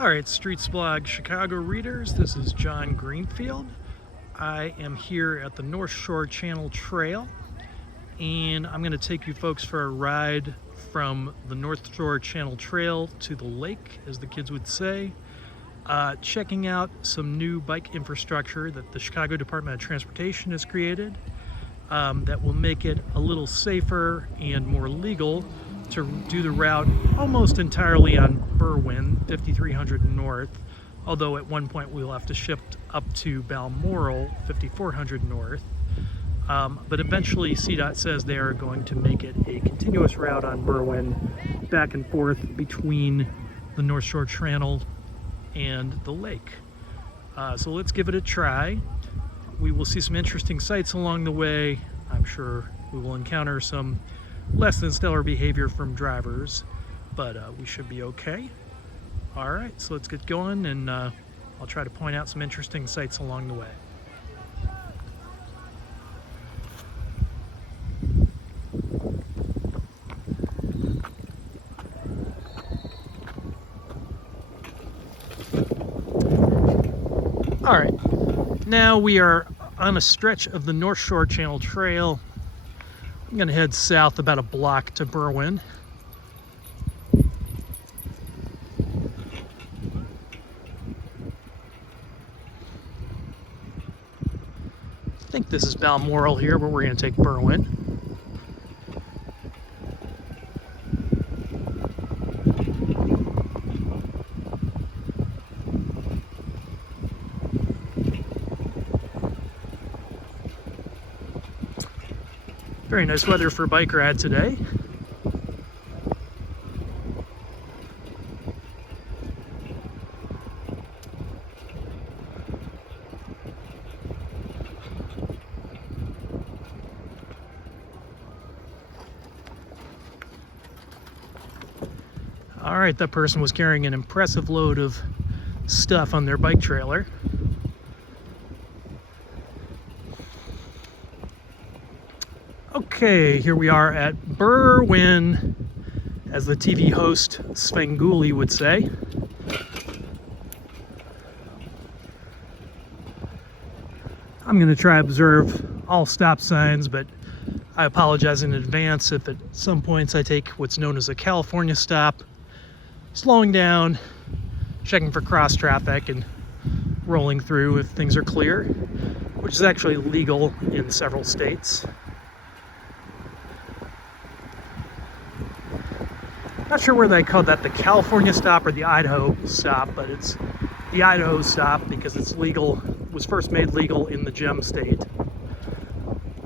Alright, Streets Blog Chicago readers, this is John Greenfield. I am here at the North Shore Channel Trail, and I'm going to take you folks for a ride from the North Shore Channel Trail to the lake, as the kids would say, checking out some new bike infrastructure that the Chicago Department of Transportation has created that will make it a little safer and more legal to do the route almost entirely on Berwyn, 5300 North, although at one point we'll have to shift up to Balmoral, 5400 North. But eventually CDOT says they are going to make it a continuous route on Berwyn back and forth between the North Shore Channel and the lake. So let's give it a try. We will see some interesting sights along the way. I'm sure we will encounter some less than stellar behavior from drivers, but we should be okay. All right, so let's get going, and I'll try to point out some interesting sights along the way. All right, now we are on a stretch of the North Shore Channel Trail. I'm going to head south about a block to Berwyn. I think this is Balmoral here, but we're going to take Berwyn. Very nice weather for a bike ride today. All right, that person was carrying an impressive load of stuff on their bike trailer. Okay, here we are at Berwyn, as the TV host Svengoolie would say. I'm going to try to observe all stop signs, but I apologize in advance if at some points I take what's known as a California stop, slowing down, checking for cross traffic, and rolling through if things are clear, which is actually legal in several states. Not sure whether they call that the California stop or the Idaho stop, but it's the Idaho stop because it's legal, was first made legal in the Gem State.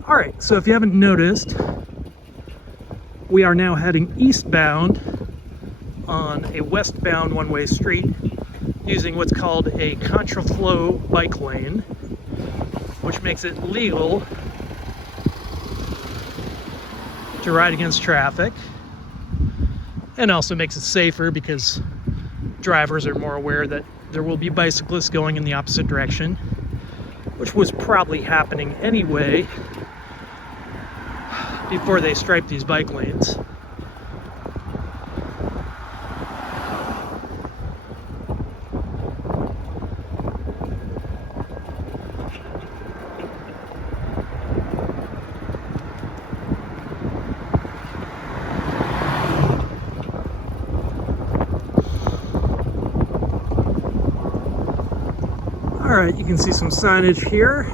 All right, so if you haven't noticed, we are now heading eastbound on a westbound one-way street using what's called a contraflow bike lane, which makes it legal to ride against traffic. And also makes it safer because drivers are more aware that there will be bicyclists going in the opposite direction, which was probably happening anyway before they striped these bike lanes. Alright, you can see some signage here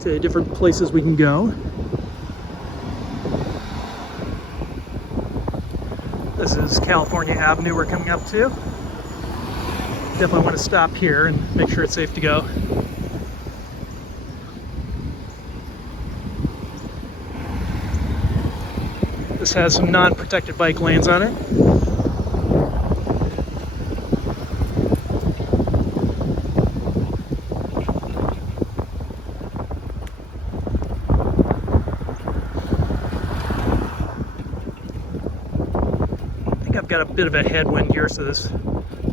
to different places we can go. This is California Avenue we're coming up to. Definitely want to stop here and make sure it's safe to go. This has some non-protected bike lanes on it. Got a bit of a headwind here, so this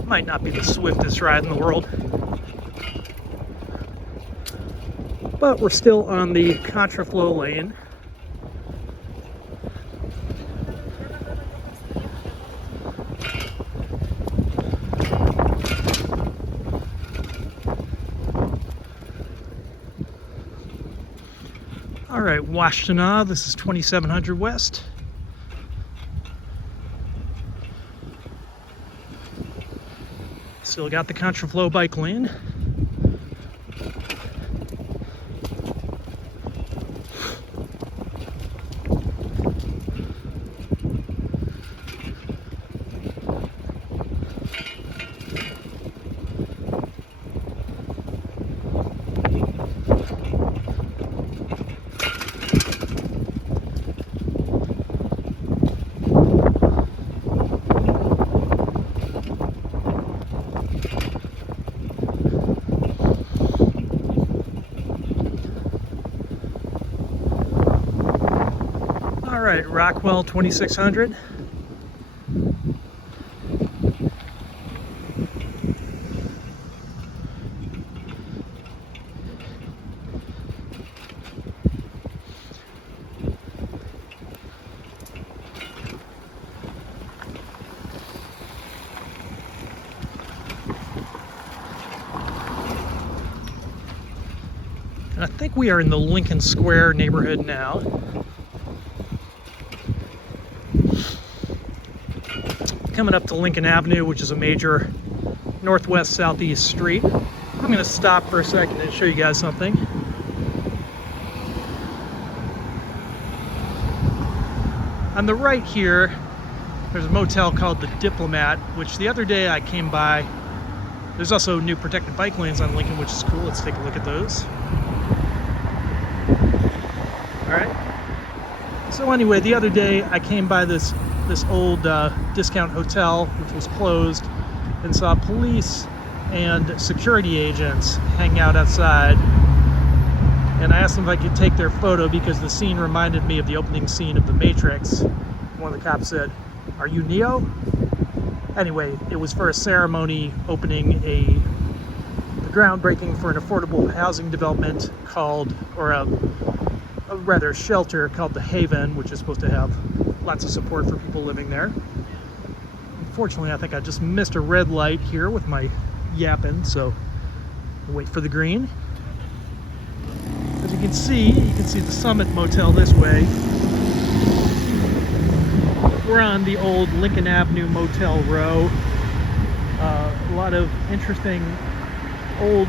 might not be the swiftest ride in the world. But we're still on the contraflow lane. right, Washtenaw, this is 2700 West. Still got the contraflow bike lane. All right, Rockwell 2600. And I think we are in the Lincoln Square neighborhood now. Coming up to Lincoln Avenue, which is a major northwest-southeast street. I'm going to stop for a second and show you guys something. On the right here, there's a motel called the Diplomat, which the other day I came by. There's also new protected bike lanes on Lincoln, which is cool. Let's take a look at those. All right. So anyway, the other day I came by this old discount hotel, which was closed, and saw police and security agents hang out outside. And I asked them if I could take their photo because the scene reminded me of the opening scene of The Matrix. One of the cops said, "Are you Neo?" Anyway, it was for a ceremony opening the groundbreaking for an affordable housing development called, or a rather shelter called The Haven, which is supposed to have lots of support for people living there. Unfortunately, I think I just missed a red light here with my yapping, so I'll wait for the green. As you can see the Summit Motel this way. We're on the old Lincoln Avenue Motel Row. A lot of interesting old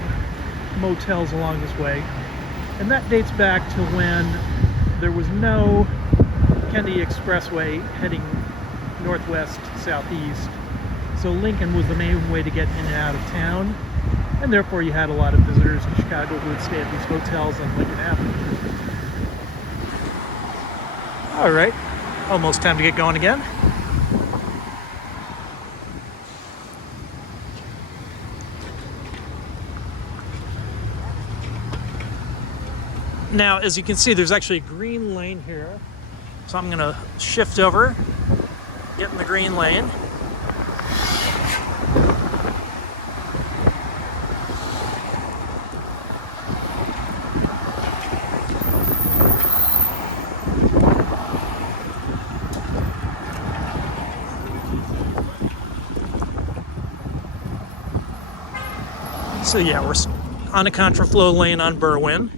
motels along this way. And that dates back to when there was no Kennedy Expressway heading northwest, southeast. So Lincoln was the main way to get in and out of town. And therefore you had a lot of visitors to Chicago who would stay at these hotels on Lincoln Avenue. All right, almost time to get going again. Now, as you can see, there's actually a green lane here. So I'm gonna shift over, get in the green lane. So yeah, we're on a contraflow lane on Berwyn.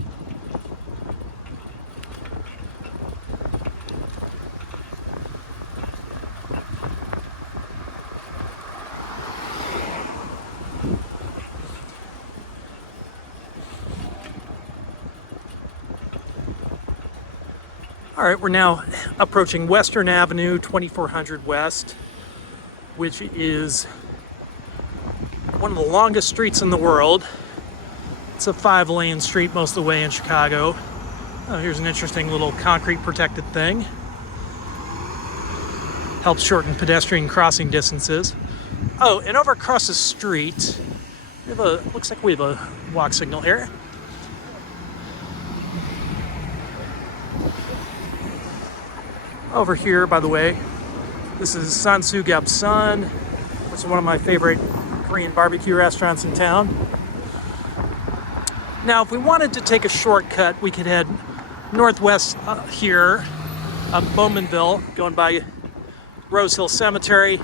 All right, we're now approaching Western Avenue, 2400 West, which is one of the longest streets in the world. It's a 5-lane street most of the way in Chicago. Oh, here's an interesting little concrete protected thing. Helps shorten pedestrian crossing distances. Oh, and over across the street, we have looks like we have a walk signal here. Over here, by the way, this is Sansu Gapsan, which is one of my favorite Korean barbecue restaurants in town. Now, if we wanted to take a shortcut, we could head northwest here up Bowmanville, going by Rose Hill Cemetery,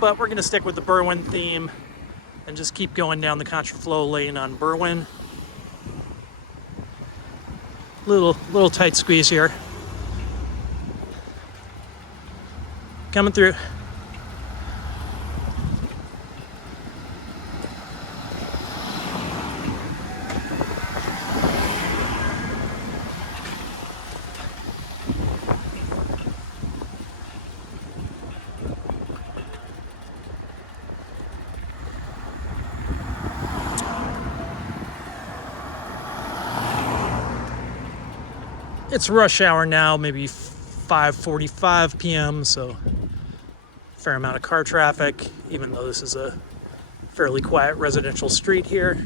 but we're going to stick with the Berwyn theme and just keep going down the contraflow lane on Berwyn. Little tight squeeze here. Coming through. It's rush hour now, maybe 5:45 p.m., so fair amount of car traffic, even though this is a fairly quiet residential street here.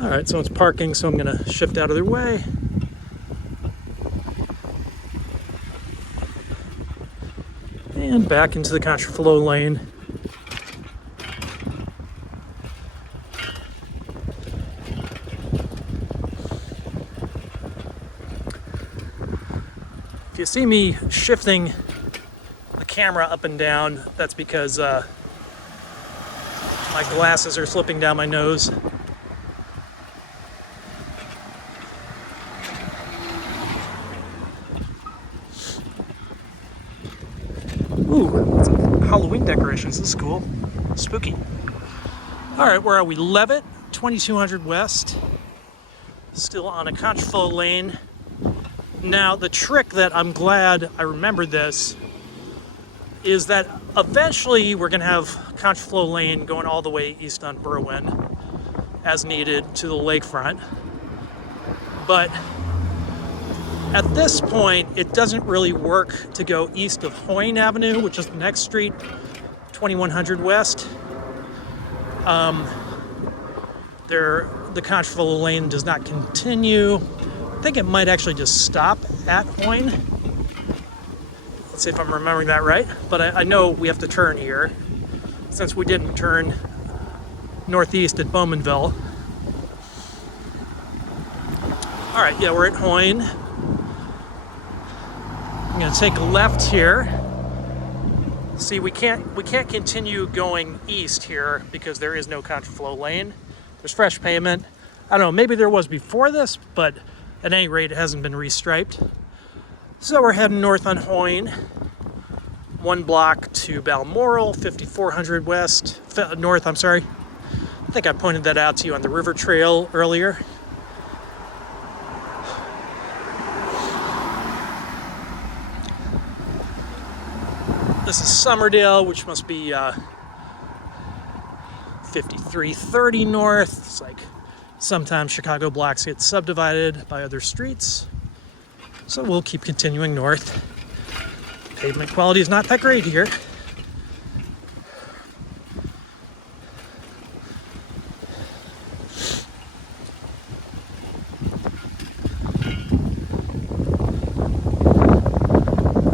All right, so it's parking, so I'm gonna shift out of their way. And back into the contraflow lane. If you see me shifting the camera up and down, that's because my glasses are slipping down my nose. Ooh, Halloween decorations. This is cool. Spooky. All right, where are we? Levitt, 2200 West. Still on a contraflow lane. Now, the trick that I'm glad I remembered this is that eventually we're going to have contraflow lane going all the way east on Berwyn as needed to the lakefront. But at this point, it doesn't really work to go east of Hoyne Avenue, which is the next street, 2100 West. The contraflow lane does not continue. I think it might actually just stop at Hoyne. Let's see if I'm remembering that right. But I know we have to turn here, since we didn't turn northeast at Bowmanville. All right, yeah, we're at Hoyne. I'm gonna take a left here. See, we can't continue going east here because there is no contraflow lane. There's fresh pavement. I don't know, maybe there was before this, but at any rate, it hasn't been restriped. So we're heading north on Hoyne, 1 block to Balmoral, 5400 West, north, I'm sorry. I think I pointed that out to you on the river trail earlier. This is Summerdale, which must be 5330 north. It's like sometimes Chicago blocks get subdivided by other streets. So we'll keep continuing north. Pavement quality is not that great here.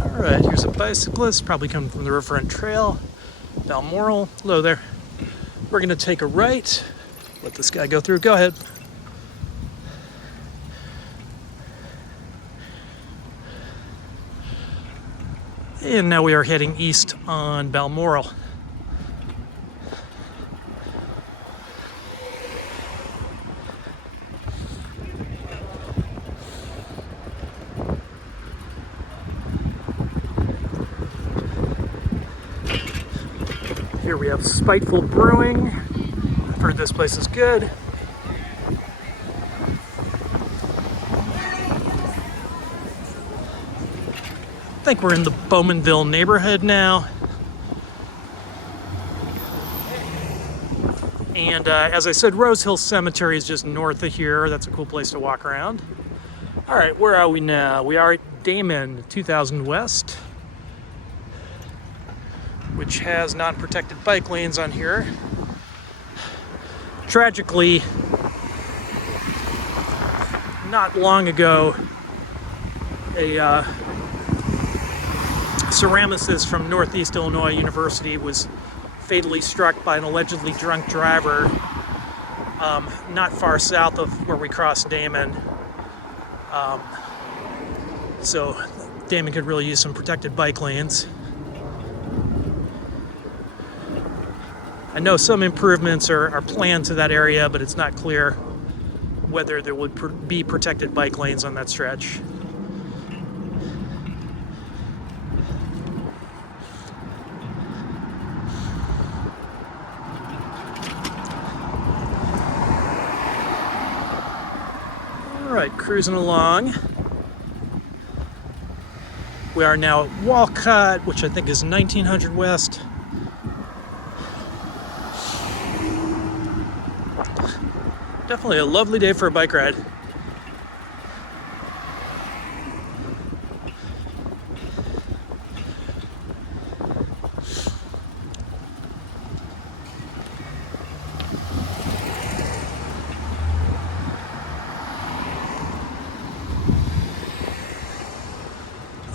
All right, here's a bicyclist, probably coming from the Riverfront Trail. Balmoral, hello there. We're gonna take a right. Let this guy go through, go ahead. And now we are heading east on Balmoral. Here we have Spiteful Brewing. I've heard this place is good. I think we're in the Bowmanville neighborhood now. And as I said, Rose Hill Cemetery is just north of here. That's a cool place to walk around. All right, where are we now? We are at Damon, 2000 West, which has non-protected bike lanes on here. Tragically, not long ago, a ceramicist from Northeast Illinois University was fatally struck by an allegedly drunk driver not far south of where we crossed Damon. So Damon could really use some protected bike lanes. I know some improvements are planned to that area, but it's not clear whether there would be protected bike lanes on that stretch. All right, cruising along. We are now at Walcott, which I think is 1900 West. Definitely a lovely day for a bike ride.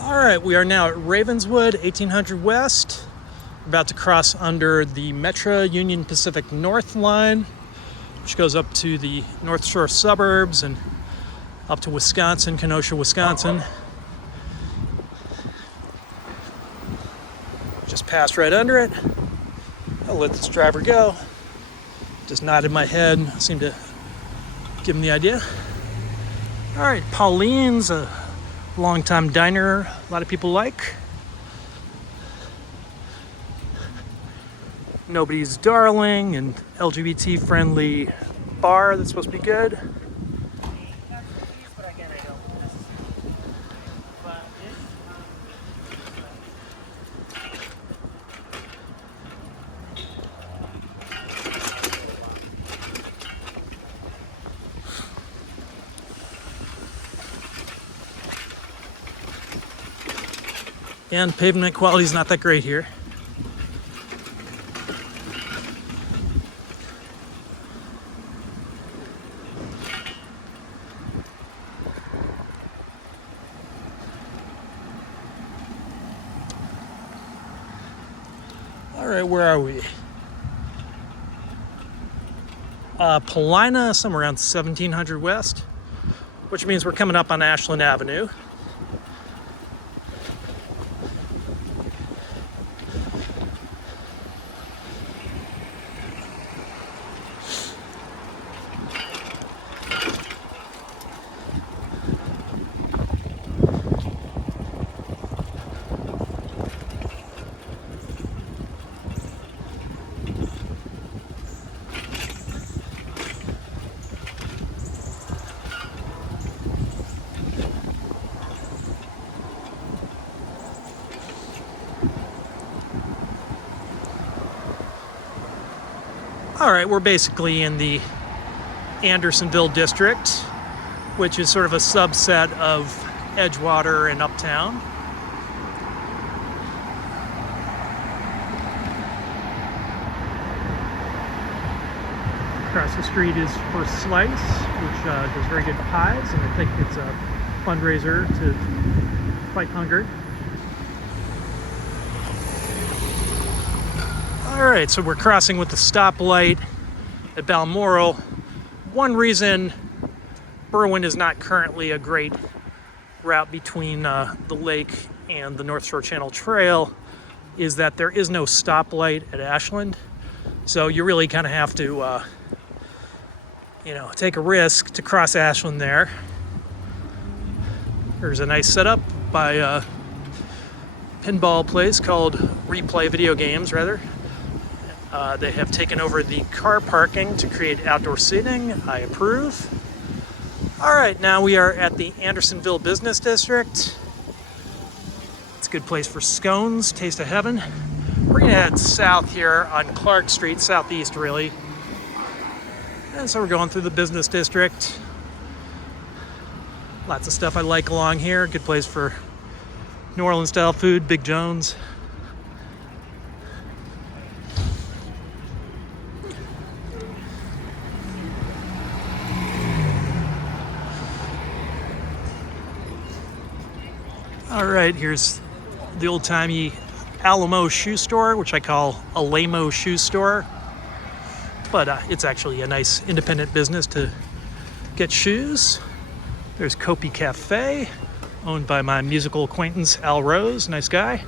All right, we are now at Ravenswood, 1800 West. About to cross under the Metro Union Pacific North line, which goes up to the North Shore suburbs and up to Wisconsin, Kenosha, Wisconsin. Just passed right under it. I'll let this driver go. Just nodded my head, seemed to give him the idea. All right, Pauline's, a longtime diner a lot of people like. Nobody's Darling, and LGBT friendly bar that's supposed to be good. And pavement quality is not that great here. All right, where are we? Paulina, somewhere around 1700 West, which means we're coming up on Ashland Avenue. All right, we're basically in the Andersonville district, which is sort of a subset of Edgewater and Uptown. Across the street is First Slice, which does very good pies, and I think it's a fundraiser to fight hunger. All right, so we're crossing with the stoplight at Balmoral. One reason Berwyn is not currently a great route between the lake and the North Shore Channel Trail is that there is no stoplight at Ashland. So you really kind of have to, take a risk to cross Ashland there. There's a nice setup by a pinball place called Replay Video Games, rather. They have taken over the car parking to create outdoor seating. I approve. All right, now we are at the Andersonville Business District. It's a good place for scones, taste of heaven. We're gonna head south here on Clark Street, southeast really. And so we're going through the business district. Lots of stuff I like along here. Good place for New Orleans style food, Big Jones. All right, here's the old-timey Alamo shoe store, which I call Alamo shoe store. But it's actually a nice independent business to get shoes. There's Kopi Cafe, owned by my musical acquaintance Al Rose, nice guy.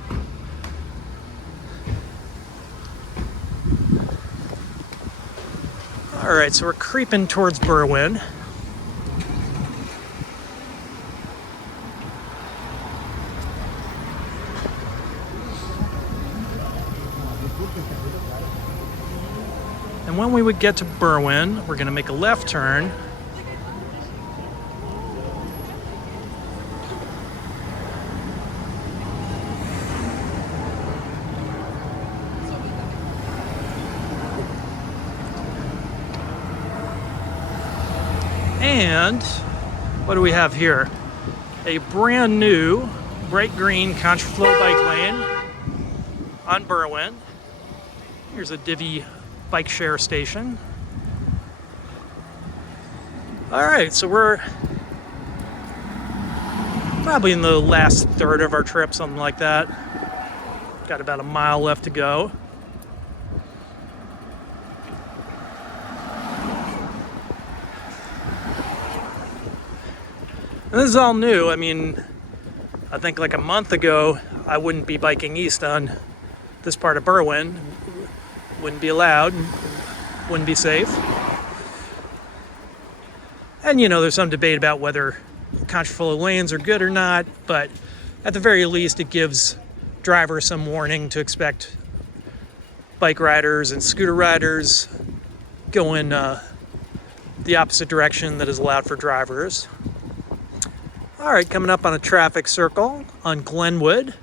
All right, so we're creeping towards Berwyn. And when we would get to Berwyn, we're going to make a left turn. And what do we have here? A brand new bright green contraflow bike lane on Berwyn. Here's a Divvy bike share station. All right, so we're probably in the last third of our trip, something like that. Got about a mile left to go. And this is all new. I mean, I think like a month ago, I wouldn't be biking east on this part of Berwyn. Wouldn't be allowed, wouldn't be safe. And you know, there's some debate about whether contraflow lanes are good or not, but at the very least, it gives drivers some warning to expect bike riders and scooter riders go in the opposite direction that is allowed for drivers. All right, coming up on a traffic circle on Glenwood.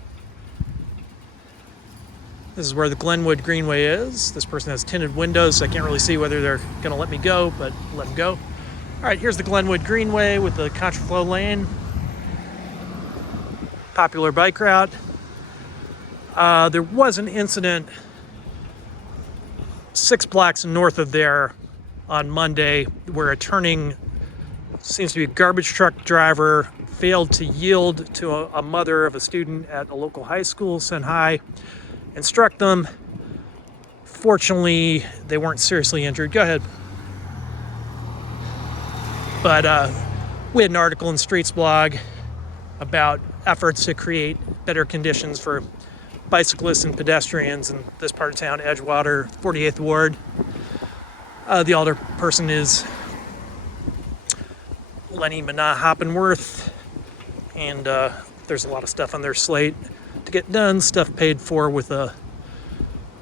This is where the Glenwood Greenway is. This person has tinted windows, so I can't really see whether they're gonna let me go, but let them go. All right, here's the Glenwood Greenway with the contraflow lane. Popular bike route. There was an incident 6 blocks north of there on Monday where a turning, seems to be a garbage truck driver, failed to yield to a mother of a student at a local high school, sent high, and struck them. Fortunately, they weren't seriously injured. Go ahead. But we had an article in Streets Blog about efforts to create better conditions for bicyclists and pedestrians in this part of town, Edgewater, 48th Ward. The alderperson is Lenny Mana Hoppenworth, and there's a lot of stuff on their slate to get done, stuff paid for with a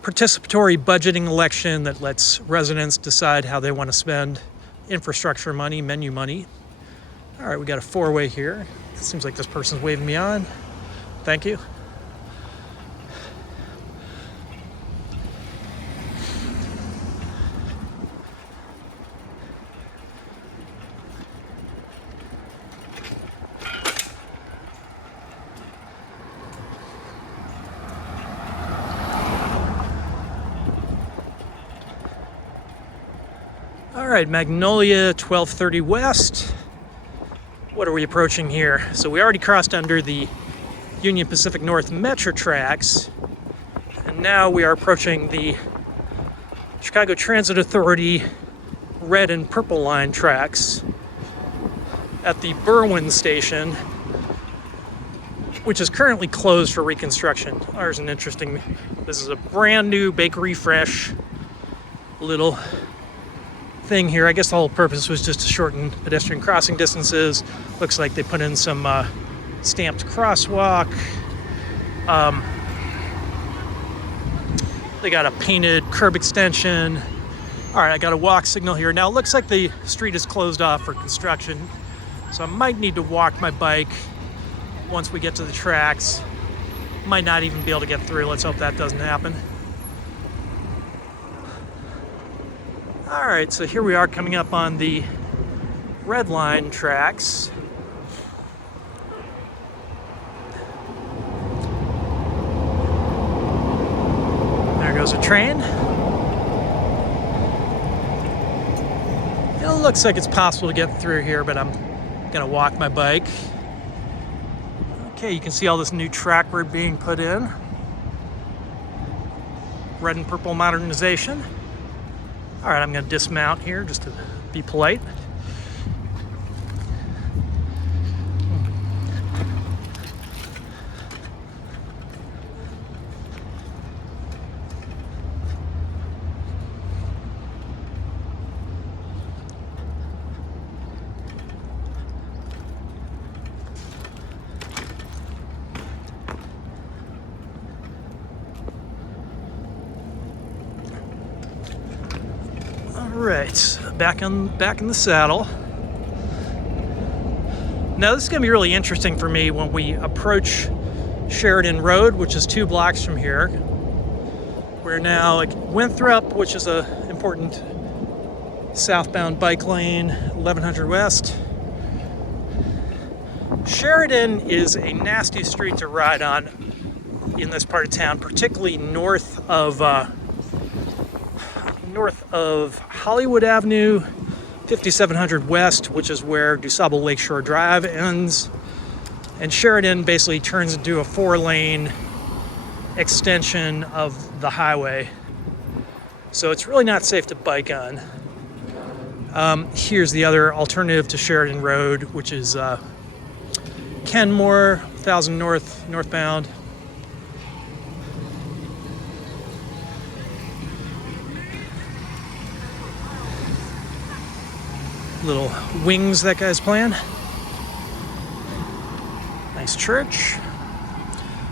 participatory budgeting election that lets residents decide how they want to spend infrastructure money, menu money. All right, we got a 4-way here. Seems like this person's waving me on. Thank you. All right, Magnolia, 1230 West. What are we approaching here? So we already crossed under the Union Pacific North Metro tracks, and now we are approaching the Chicago Transit Authority red and purple line tracks at the Berwyn station, which is currently closed for reconstruction. There's an interesting, this is a brand new bakery fresh little thing here. I guess the whole purpose was just to shorten pedestrian crossing distances. Looks like they put in some stamped crosswalk. They got a painted curb extension. All right, I got a walk signal here. Now it looks like the street is closed off for construction, so I might need to walk my bike once we get to the tracks. Might not even be able to get through. Let's hope that doesn't happen. All right, so here we are coming up on the red line tracks. There goes a train. It looks like it's possible to get through here, but I'm gonna walk my bike. Okay, you can see all this new track work being put in. Red and purple modernization. All right, I'm gonna dismount here just to be polite. right, back in the saddle. Now this is going to be really interesting for me when we approach Sheridan Road, which is 2 blocks from here. We're now at Winthrop, which is a important southbound bike lane, 1100 West. Sheridan is a nasty street to ride on in this part of town, particularly north of Hollywood Avenue, 5700 West, which is where DuSable Lakeshore Drive ends. And Sheridan basically turns into a 4-lane extension of the highway. So it's really not safe to bike on. Here's the other alternative to Sheridan Road, which is Kenmore, 1000 North, northbound. Little wings that guy's playing. Nice church.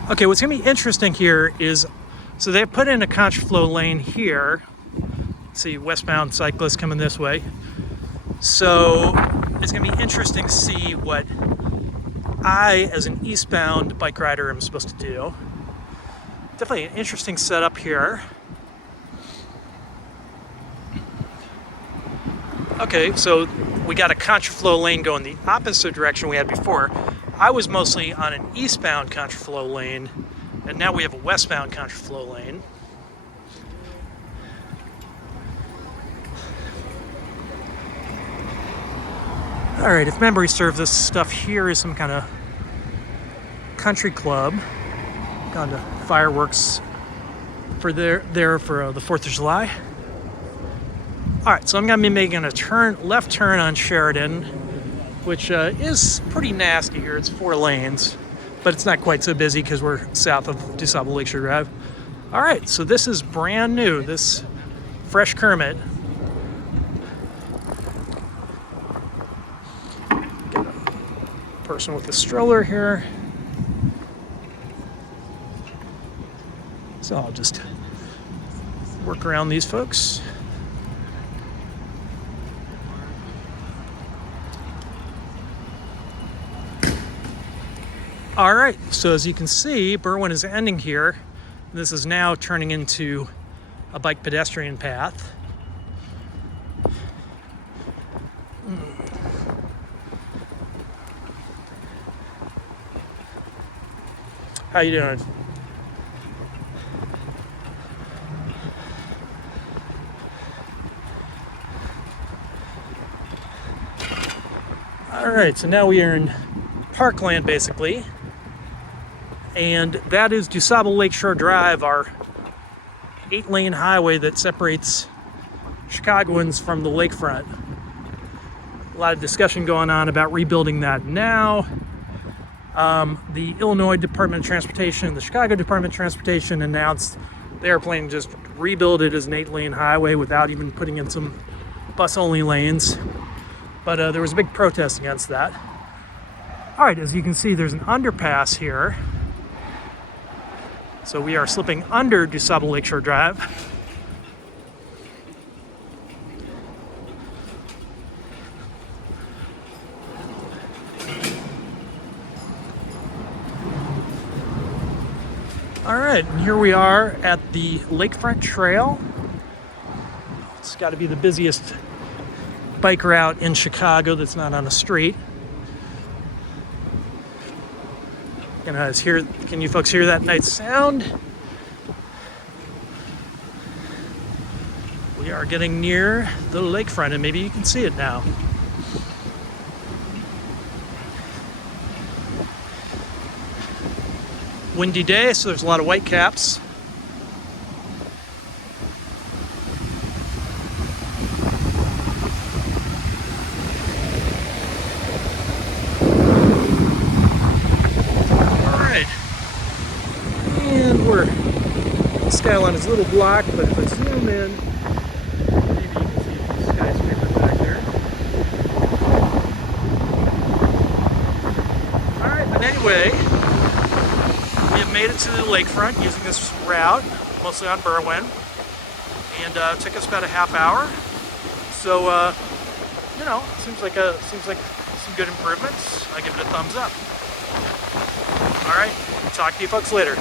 Okay, what's gonna be interesting here is, so they put in a contraflow lane here. See westbound cyclists coming this way. So it's gonna be interesting to see what I, as an eastbound bike rider, am supposed to do. Definitely an interesting setup here. Okay, so we got a contraflow lane going the opposite direction we had before. I was mostly on an eastbound contraflow lane, and now we have a westbound contraflow lane. All right, if memory serves, this stuff here is some kind of country club. Gone to fireworks for there for the 4th of July. All right, so I'm gonna be making a left turn on Sheridan, which is pretty nasty here. It's 4 lanes, but it's not quite so busy because we're south of DuSable Lakeshore Drive. All right, so this is brand new, this fresh Kermit. Get a person with a stroller here. So I'll just work around these folks. All right, so as you can see, Berwyn is ending here. This is now turning into a bike pedestrian path. How you doing? All right, so now we are in parkland basically. And that is DuSable Lakeshore Drive, our 8-lane highway that separates Chicagoans from the lakefront. A lot of discussion going on about rebuilding that now. The Illinois Department of Transportation and the Chicago Department of Transportation announced they are planning to just rebuild it as an 8-lane highway without even putting in some bus-only lanes. But there was a big protest against that. All right, as you can see, there's an underpass here. So we are slipping under DuSable Lakeshore Drive. All right, and here we are at the lakefront trail. It's got to be the busiest bike route in Chicago that's not on a street. Can you folks hear that nice sound? We are getting near the lakefront, and maybe you can see it now. Windy day, so there's a lot of white caps. The skyline is a little blocked, but if I zoom in, maybe you can see the skyscraper back there. Alright, but anyway, we have made it to the lakefront using this route, mostly on Berwyn, and it took us about a half hour. So, you know, seems like some good improvements. I give it a thumbs up. All right, talk to you folks later.